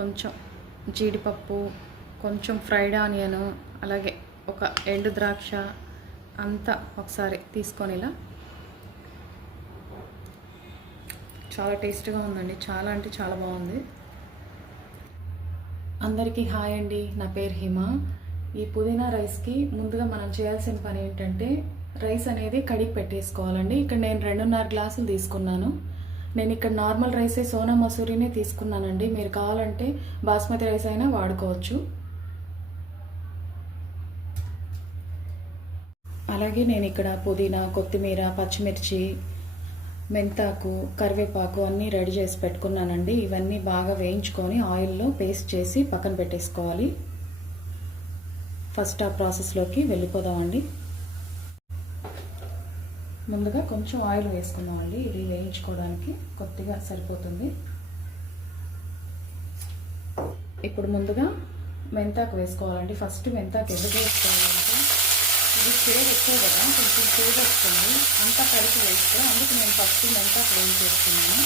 కొంచెం జీడిపప్పు, కొంచెం ఫ్రైడ్ ఆనియన్, అలాగే ఒక ఎండు ద్రాక్ష అంతా ఒకసారి తీసుకొని ఇలా చాలా టేస్ట్గా ఉందండి. చాలా అంటే చాలా బాగుంది. అందరికీ హాయ్ అండి, నా పేరు హిమ. ఈ పుదీనా రైస్కి ముందుగా మనం చేయాల్సిన పని ఏంటంటే రైస్ అనేది కడిగి పెట్టేసుకోవాలండి. ఇక్కడ నేను 2.5 గ్లాసులు తీసుకున్నాను. నేను ఇక్కడ నార్మల్ రైసే సోనా మసూరినే తీసుకున్నానండి. మీరు కావాలంటే బాస్మతి రైస్ అయినా వాడుకోవచ్చు. అలాగే నేను ఇక్కడ పుదీనా, కొత్తిమీర, పచ్చిమిర్చి, మెంతాకు, కరివేపాకు అన్నీ రెడీ చేసి పెట్టుకున్నానండి. ఇవన్నీ బాగా వేయించుకొని ఆయిల్లో పేస్ట్ చేసి పక్కన పెట్టేసుకోవాలి. ఫస్ట్ ఆ ప్రాసెస్లోకి వెళ్ళిపోదామండి. ముందుగా కొంచెం ఆయిల్ వేసుకుందామండి. ఇది వేయించుకోవడానికి కొద్దిగా సరిపోతుంది. ఇప్పుడు ముందుగా మెంతాకు వేసుకోవాలండి. ఫస్ట్ మెంతాకు ఎందుకు వేసుకోవాలంటే ఇది చేదు ఎక్కువ కదా, కొంచెం చేదు వస్తుంది. అంతా కలిపి వేస్తే అందుకు నేను ఫస్ట్ మెంతాకు వేయించేస్తున్నాను.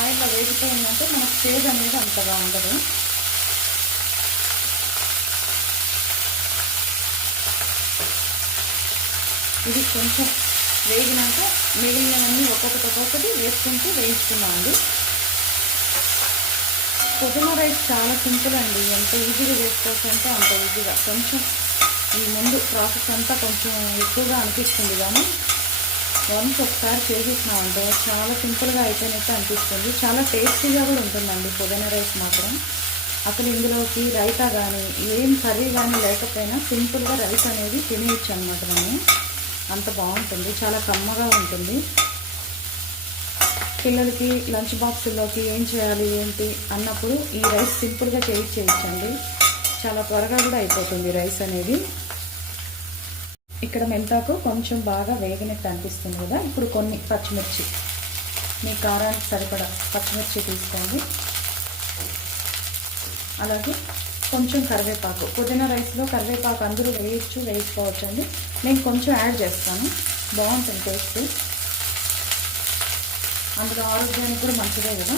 ఆయిల్లో వేగిపోయిందంటే మనకు చేదు అనేది అంతగా ఉండదు. ఇది కొంచెం వేగినాక మిగిలినవన్నీ ఒక్కొక్కటి వేసుకుంటూ వేయించుకున్నామండి. పుదీనా రైస్ చాలా సింపుల్ అండి. ఎంత ఈజీగా చేసుకోవచ్చు అంటే అంత ఈజీగా. కొంచెం ఈ ముందు ప్రాసెస్ అంతా కొంచెం ఎక్కువగా అనిపిస్తుంది, కానీ వన్స్ ఒకసారి చేసేసినామంటే చాలా సింపుల్గా అయిపోయినట్టు అనిపిస్తుంది. చాలా టేస్టీగా కూడా ఉంటుందండి పుదీనా రైస్ మాత్రం. అసలు ఇందులోకి రైతా కానీ ఏం కర్రీ కానీ లేకపోయినా సింపుల్గా రైస్ అనేది తినేయచ్చు అన్నమాట. మనం అంత బాగుంటుంది, చాలా కమ్మగా ఉంటుంది. పిల్లలకి లంచ్ బాక్సుల్లోకి ఏం చేయాలి ఏంటి అన్నప్పుడు ఈ రైస్ సింపుల్గా చేయొచ్చండి. చాలా త్వరగా కూడా అయిపోతుంది రైస్ అనేది. ఇక్కడ మెంతాకు కొంచెం బాగా వేగినట్టు అనిపిస్తుంది కదా. ఇప్పుడు కొన్ని పచ్చిమిర్చి, మీ కారానికి సరిపడా పచ్చిమిర్చి తీసుకోండి. అలాగే కొంచెం కరివేపాకు. పుదీనా రైస్లో కరివేపాకు అందరూ వేసుకోవచ్చు అండి. నేను కొంచెం యాడ్ చేస్తాను, బాగుంటుంది టేస్ట్. అందులో ఆరోగ్యానికి కూడా మంచిదే కదా.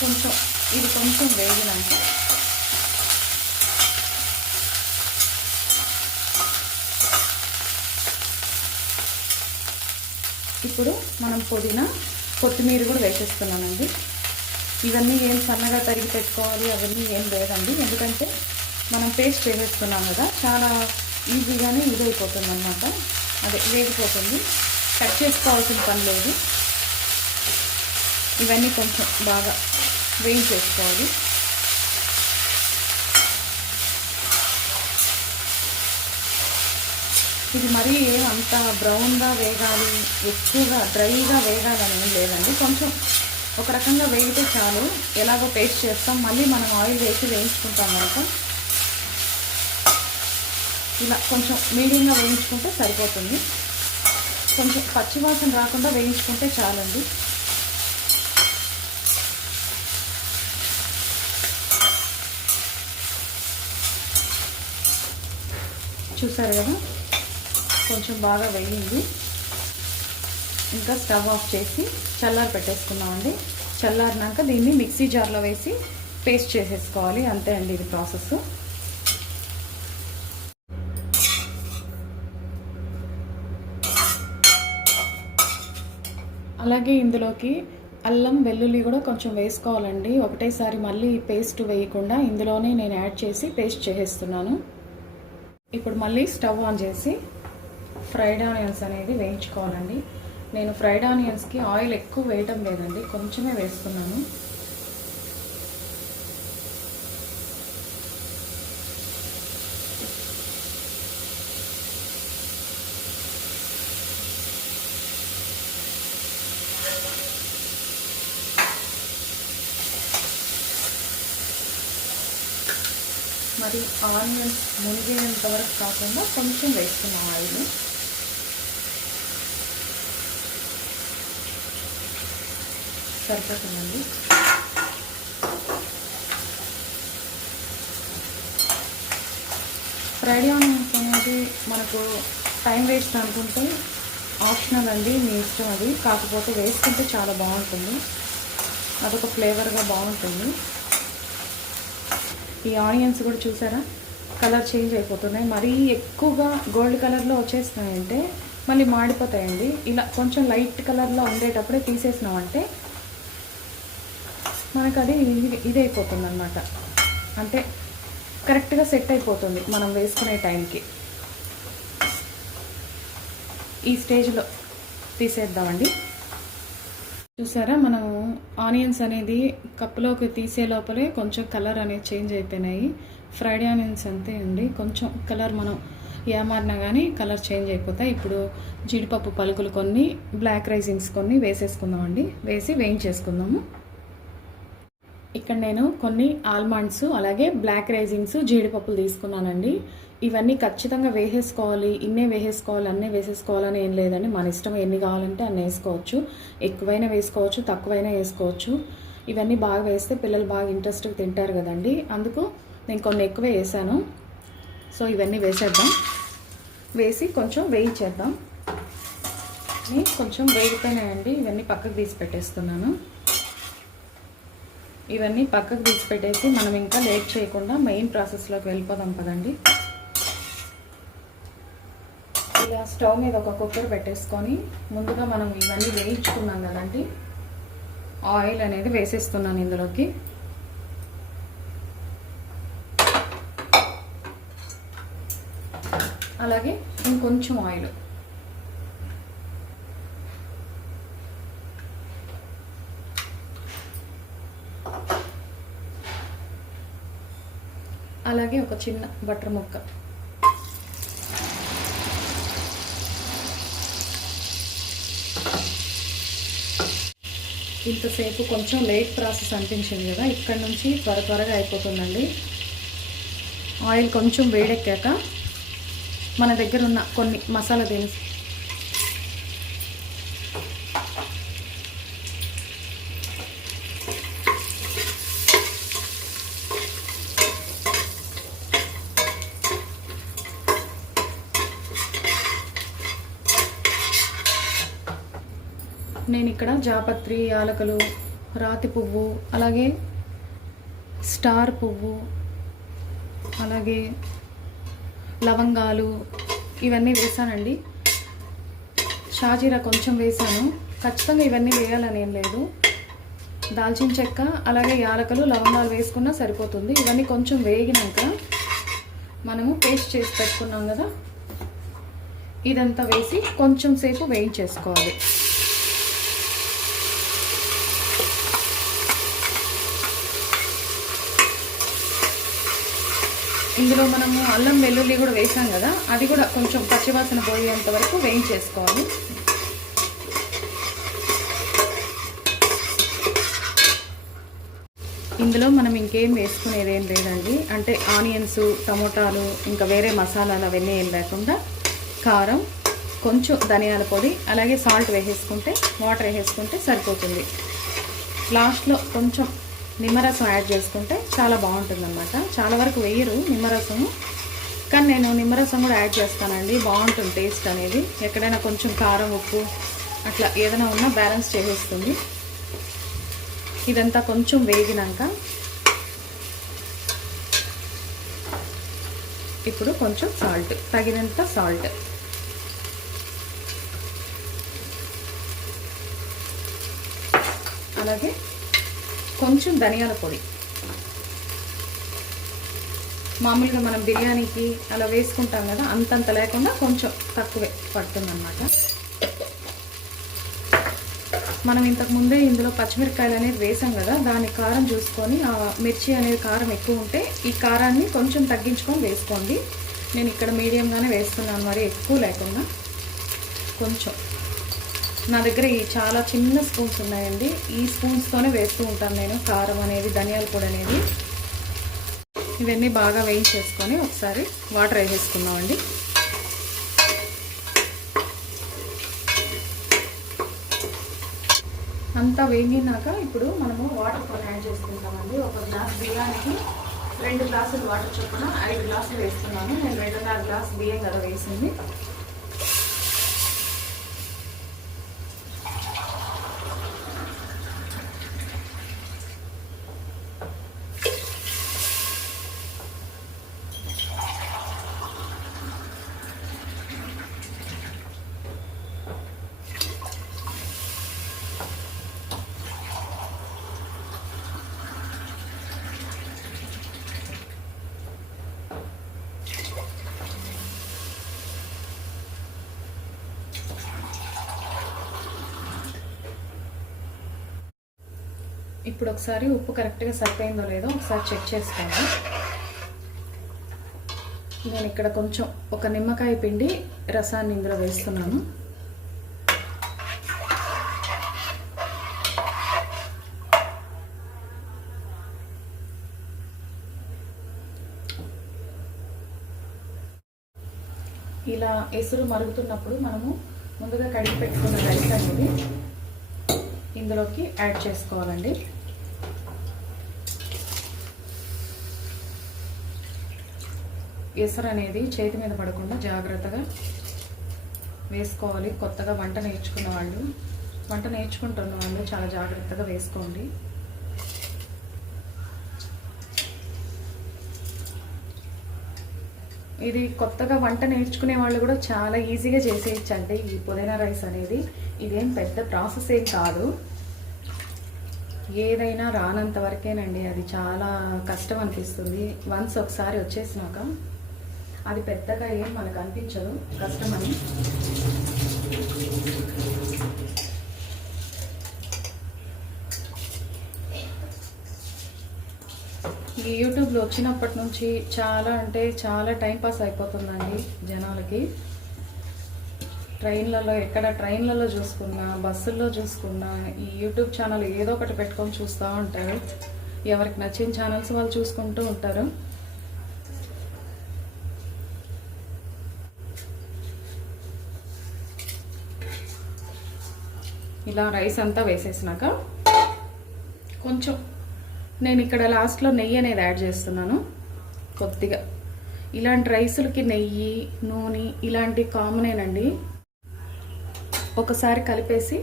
కొంచెం ఇది కొంచెం వేగినాక ఇప్పుడు మనం పుదీనా, కొత్తిమీర కూడా వేసేస్తున్నానండి. ఇవన్నీ ఏం సన్నగా తరిగి పెట్టుకోవాలి అవన్నీ ఏం లేదండి, ఎందుకంటే మనం పేస్ట్ చేసేస్తున్నాం కదా. చాలా ఈజీగానే ఇదైపోతుంది అన్నమాట, అదే వేగిపోతుంది. కట్ చేసుకోవాల్సిన పని లేదు. ఇవన్నీ కొంచెం బాగా వేయించేసుకోవాలి. ఇది మరీ అంత బ్రౌన్గా వేగాలి, ఎక్కువగా డ్రైగా వేగాలని ఏం లేదండి. కొంచెం ఒక రకంగా వేగితే చాలు. ఎలాగో పేస్ట్ చేస్తాం, మళ్ళీ మనం ఆయిల్ వేసి వేయించుకుంటాం కనుక ఇలా కొంచెం మీడియంగా వేయించుకుంటే సరిపోతుంది. కొంచెం పచ్చివాసన రాకుండా వేయించుకుంటే చాలండి. చూసారు కదా, కొంచెం బాగా వేగింది. ఇంకా స్టవ్ ఆఫ్ చేసి చల్లారి పెట్టేసుకున్నామండి. చల్లారినాక దీన్ని మిక్సీ జార్లో వేసి పేస్ట్ చేసేసుకోవాలి. అంతే అండి ఇది ప్రాసెస్. అలాగే ఇందులోకి అల్లం, వెల్లుల్లి కూడా కొంచెం వేసుకోవాలండి. ఒకటేసారి మళ్ళీ పేస్ట్ వేయకుండా ఇందులోనే నేను యాడ్ చేసి పేస్ట్ చేసేస్తున్నాను. ఇప్పుడు మళ్ళీ స్టవ్ ఆన్ చేసి ఫ్రైడ్ ఆనియన్స్ అనేది వేయించుకోవాలండి. నేను ఫ్రైడ్ ఆనియన్స్కి ఆయిల్ ఎక్కువ వేయటం లేదండి, కొంచెమే వేస్తున్నాను. మరి ఆనియన్స్ మునిగేంత వరకు కాకుండా కొంచెం వేసుకున్నాం ఆయిల్. సరిపోతుందండి. ఫ్రైడ్ ఆనియన్స్ అనేది మనకు టైం వేస్ట్ అనుకుంటే ఆప్షనల్ అండి, మీ ఇష్టం అది. కాకపోతే వేసుకుంటే చాలా బాగుంటుంది. అదొక ఫ్లేవర్గా బాగుంటుంది. ఈ ఆనియన్స్ కూడా చూసారా కలర్ చేంజ్ అయిపోతున్నాయి. మరీ ఎక్కువగా గోల్డ్ కలర్లో వచ్చేస్తున్నాయంటే మళ్ళీ మాడిపోతాయండి. ఇలా కొంచెం లైట్ కలర్లో ఉండేటప్పుడే తీసేసినామంటే మనకు అది ఇది అయిపోతుంది అన్నమాట. అంటే కరెక్ట్గా సెట్ అయిపోతుంది మనం వేసుకునే టైంకి. ఈ స్టేజ్లో తీసేద్దామండి. చూసారా మనము ఆనియన్స్ అనేది కప్పులోకి తీసే లోపలే కొంచెం కలర్ అనేది చేంజ్ అయిపోయినాయి. ఫ్రైడ్ ఆనియన్స్ అంతే అండి, కొంచెం కలర్ మనం ఏమారినా కానీ కలర్ చేంజ్ అయిపోతాయి. ఇప్పుడు జీడిపప్పు పలుకులు కొన్ని, బ్లాక్ రైజింగ్స్ కొన్ని వేసేసుకుందామండి. వేసి వేయించేసుకుందాము. ఇక్కడ నేను కొన్ని ఆల్మండ్స్ అలాగే బ్లాక్ రైజింగ్స్ జీడిపప్పులు తీసుకున్నానండి. ఇవన్నీ ఖచ్చితంగా వేసేసుకోవాలి, ఇన్నే వేసేసుకోవాలి, అన్నీ వేసేసుకోవాలని ఏం లేదండి. మన ఇష్టం, ఎన్ని కావాలంటే అన్నీ వేసుకోవచ్చు. ఎక్కువైనా వేసుకోవచ్చు, తక్కువైనా వేసుకోవచ్చు. ఇవన్నీ బాగా వేస్తే పిల్లలు బాగా ఇంట్రెస్ట్గా తింటారు కదండి, అందుకు నేను కొన్ని ఎక్కువే వేసాను. సో ఇవన్నీ వేసేద్దాం. వేసి కొంచెం వేయించేద్దాం. కొంచెం వేగిపోయినాయండి, ఇవన్నీ పక్కకు తీసి పెట్టేస్తున్నాను. ఇవన్నీ పక్కకు తీసి పెట్టేసి మనం ఇంకా లేట్ చేయకుండా మెయిన్ ప్రాసెస్లోకి వెళ్ళిపోదాం పదండి. ఇలా స్టవ్ మీద ఒక కుక్కర్ పెట్టేసుకొని ముందుగా మనం ఇవన్నీ వేయించుకున్నాం కదండి, ఆయిల్ అనేది వేసేస్తున్నాను ఇందులోకి. అలాగే ఇంకొంచెం ఆయిల్. అలాగే ఒక చిన్న బటర్ ముక్క. ఇంతసేపు కొంచెం లేట్ ప్రాసెస్ అనిపించింది కదా, ఇక్కడ నుంచి త్వరగా అయిపోతుందండి. ఆయిల్ కొంచెం వేడెక్కాక మన దగ్గర ఉన్న కొన్ని మసాలా దినుసులు, నేను ఇక్కడ జాపత్రి, యాలకులు, రాతి పువ్వు, అలాగే స్టార్ పువ్వు, అలాగే లవంగాలు ఇవన్నీ వేసానండి. షాజీరా కొంచెం వేసాను. ఖచ్చితంగా ఇవన్నీ వేయాలని ఏం లేదు. దాల్చిన చెక్క అలాగే యాలకులు, లవంగాలు వేసుకున్నా సరిపోతుంది. ఇవన్నీ కొంచెం వేగినాక మనము పేస్ట్ చేసి పెట్టుకున్నాం కదా, ఇదంతా వేసి కొంచెం సేపు వేయించేసుకోవాలి. ఇందులో మనము అల్లం వెల్లుల్లి కూడా వేసాం కదా, అది కూడా కొంచెం పచ్చివాసన పోయేంత వరకు వేయించేసుకోవాలి. ఇందులో మనం ఇంకేం వేసుకునేది ఏం లేదండి. అంటే ఆనియన్స్, టమోటాలు, ఇంకా వేరే మసాలాలు అవన్నీ ఏం లేకుండా కారం, కొంచెం ధనియాల పొడి, అలాగే సాల్ట్ వేసేసుకుంటే, వాటర్ వేసేసుకుంటే సరిపోతుంది. లాస్ట్లో కొంచెం నిమ్మరసం యాడ్ చేసుకుంటే చాలా బాగుంటుంది అన్నమాట. చాలా వరకు వేయరు నిమ్మరసము, కానీ నేను నిమ్మరసం కూడా యాడ్ చేస్తానండి. బాగుంటుంది టేస్ట్ అనేది. ఎక్కడైనా కొంచెం కారం, ఉప్పు అట్లా ఏదైనా ఉన్నా బ్యాలెన్స్ చేసేస్తుంది. ఇదంతా కొంచెం వేగినాక ఇప్పుడు కొంచెం సాల్ట్, తగినంత సాల్ట్, అలాగే కొంచెం ధనియాల పొడి. మామూలుగా మనం బిర్యానీకి అలా వేసుకుంటాం కదా, అంతంత లేకుండా కొంచెం తక్కువే పడుతుందన్నమాట. మనం ఇంతకుముందే ఇందులో పచ్చిమిరపకాయలు అనేది వేసాం కదా, దాని కారం చూసుకొని ఆ మిర్చి అనేది కారం ఎక్కువ ఉంటే ఈ కారాన్ని కొంచెం తగ్గించుకొని వేసుకోండి. నేను ఇక్కడ మీడియంగానే వేస్తున్నాను, మరి ఎక్కువ లేకుండా. కొంచెం నా దగ్గర ఈ చాలా చిన్న స్పూన్స్ ఉన్నాయండి, ఈ స్పూన్స్తోనే వేస్తూ ఉంటాను నేను కారం అనేది, ధనియాల పొడి అనేది. ఇవన్నీ బాగా వేయించేసుకొని ఒకసారి వాటర్ వేసేసుకుందామండి. అంతా వేగినాక ఇప్పుడు మనము వాటర్ కొన్ని యాడ్ చేసుకుంటామండి. ఒక గ్లాస్ బియ్యానికి 2 గ్లాసులు వాటర్ చొప్పున 5 గ్లాసులు వేస్తున్నాను. నేను 2.5 గ్లాస్ బియ్యం కదా వేసింది. ఇప్పుడు ఒకసారి ఉప్పు కరెక్ట్గా సరిపోయిందో లేదో ఒకసారి చెక్ చేసుకోండి. నేను ఇక్కడ కొంచెం ఒక నిమ్మకాయ పిండి రసాన్ని ఇందులో వేస్తున్నాను. ఇలా ఎసురు మరుగుతున్నప్పుడు మనము ముందుగా కడిగి పెట్టుకున్న రైస్ అనేది ఇందులోకి యాడ్ చేసుకోవాలండి. ఎసరు అనేది చేతి మీద పడకుండా జాగ్రత్తగా వేసుకోవాలి. కొత్తగా వంట నేర్చుకుంటున్న వాళ్ళు చాలా జాగ్రత్తగా వేసుకోండి. ఇది కొత్తగా వంట నేర్చుకునే వాళ్ళు కూడా చాలా ఈజీగా చేసేయచ్చండి ఈ పుదీనా రైస్ అనేది. ఇదేం పెద్ద ప్రాసెస్ ఏం కాదు. ఏదైనా రానంత వరకేనండి, అది చాలా కష్టం అనిపిస్తుంది. వన్స్ ఒకసారి వచ్చేసినాక అది పెద్దగా ఏం మనకు అనిపించదు కష్టమని. ఈ యూట్యూబ్లో వచ్చినప్పటి నుంచి చాలా అంటే చాలా టైంపాస్ అయిపోతుందండి జనాలకి. ట్రైన్లలో చూసుకున్నా, బస్సుల్లో చూసుకున్నా ఈ యూట్యూబ్ ఛానల్ ఏదో ఒకటి పెట్టుకొని చూస్తూ ఉంటారు. ఎవరికి నచ్చిన ఛానల్స్ వాళ్ళు చూసుకుంటూ ఉంటారు. ఇలా రైస్ అంతా వేసేసినాక కొంచెం నేను ఇక్కడ లాస్ట్లో నెయ్యి అనేది యాడ్ చేస్తున్నాను కొద్దిగా. ఇలాంటి రైసులకి నెయ్యి, నూనె ఇలాంటి కామనేనండి. ఒకసారి కలిపేసి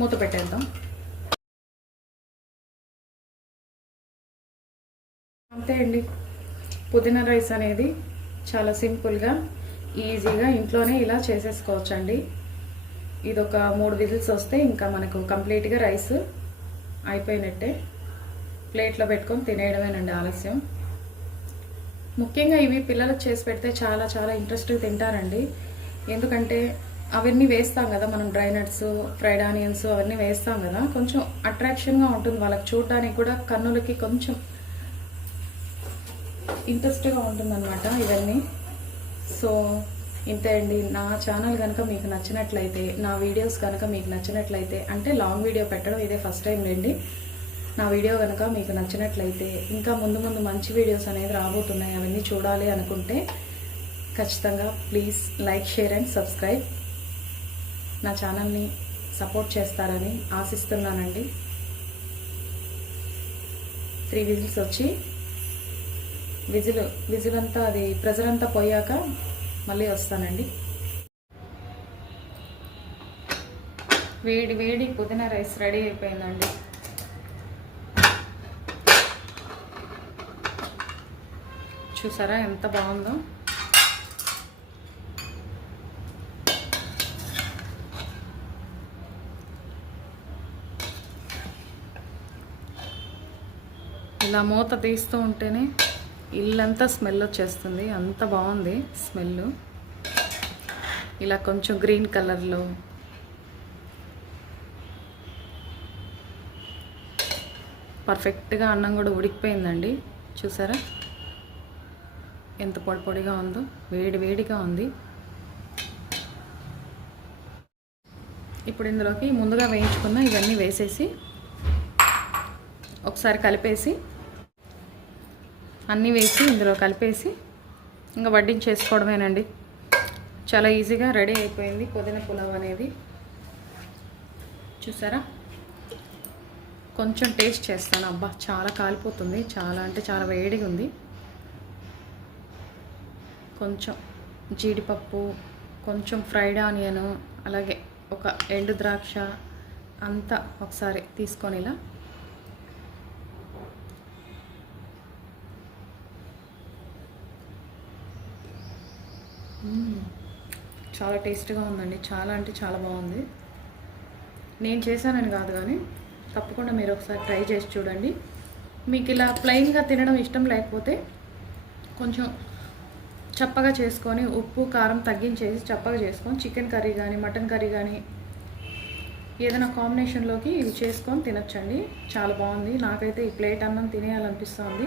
మూత పెట్టేద్దాం. అంతే అండి, పుదీనా రైస్ అనేది చాలా సింపుల్గా ఈజీగా ఇంట్లోనే ఇలా చేసేసుకోవచ్చండి. ఇది ఒక 3 విజిల్స్ వస్తే ఇంకా మనకు కంప్లీట్గా రైస్ అయిపోయినట్టే. ప్లేట్లో పెట్టుకొని తినేయడమేనండి ఆలస్యం. ముఖ్యంగా ఇవి పిల్లలకు చేసి పెడితే చాలా చాలా ఇంట్రెస్ట్గా తింటారండి. ఎందుకంటే అవన్నీ వేస్తాం కదా మనం, డ్రై నట్స్, ఫ్రైడ్ ఆనియన్స్ అవన్నీ వేస్తాం కదా, కొంచెం అట్రాక్షన్గా ఉంటుంది వాళ్ళకి. చూడడానికి కూడా కన్నులకి కొంచెం ఇంట్రెస్ట్గా ఉంటుందన్నమాట ఇవన్నీ. సో ఇంతే అండి. నా ఛానల్ కనుక మీకు నచ్చినట్లయితే, నా వీడియోస్ కనుక మీకు నచ్చినట్లయితే, అంటే లాంగ్ వీడియో పెట్టడం ఇదే ఫస్ట్ టైం లేండి. నా వీడియో కనుక మీకు నచ్చినట్లయితే, ఇంకా ముందు ముందు మంచి వీడియోస్ అనేది రాబోతున్నాయి, అవన్నీ చూడాలి అనుకుంటే ఖచ్చితంగా please like, share and subscribe. నా ఛానల్ని సపోర్ట్ చేస్తారని ఆశిస్తున్నానండి. 3 విజిల్స్ వచ్చి విజిల్ అంతా అది ప్రెజర్ అంతా పోయాక మళ్ళీ వస్తానండి. వేడి వేడి పుదీనా రైస్ రెడీ అయిపోయిందండి. చూసారా ఎంత బాగుందో. ఇలా మూత తీస్తూ ఉంటేనే ఇల్లంతా స్మెల్ వచ్చేస్తుంది, అంత బాగుంది స్మెల్. ఇలా కొంచెం గ్రీన్ కలర్లో పర్ఫెక్ట్గా అన్నం కూడా ఉడికిపోయిందండి. చూసారా ఎంత పొడి పొడిగా ఉందో, వేడి వేడిగా ఉంది. ఇప్పుడు ఇందులోకి ముందుగా వేయించుకున్న ఇవన్నీ వేసేసి ఒకసారి కలిపేసి, అన్నీ వేసి ఇందులో కలిపేసి ఇంకా వడ్డించేసుకోవడమేనండి. చాలా ఈజీగా రెడీ అయిపోయింది పుదీనా పులావ్ అనేది. చూసారా, కొంచెం టేస్ట్ చేస్తాను. అబ్బా చాలా కాలిపోతుంది, చాలా అంటే చాలా వేడిగా ఉంది. కొంచెం జీడిపప్పు, కొంచెం ఫ్రైడ్ ఆనియన్, అలాగే ఒక ఎండు ద్రాక్ష అంతా ఒకసారి తీసుకొని ఇలా చాలా టేస్ట్గా ఉందండి. చాలా అంటే చాలా బాగుంది. నేను చేశానని కాదు కానీ తప్పకుండా మీరు ఒకసారి ట్రై చేసి చూడండి. మీకు ఇలా ప్లెయిన్గా తినడం ఇష్టం లేకపోతే కొంచెం చప్పగా చేసుకొని ఉప్పు కారం తగ్గించేసి చప్పగా చేసుకొని చికెన్ కర్రీ కానీ మటన్ కర్రీ కానీ ఏదైనా కాంబినేషన్లోకి ఇవి చేసుకొని తినొచ్చండి. చాలా బాగుంది. నాకైతే ఈ ప్లేట్ అన్నం తినేయాలనిపిస్తుంది.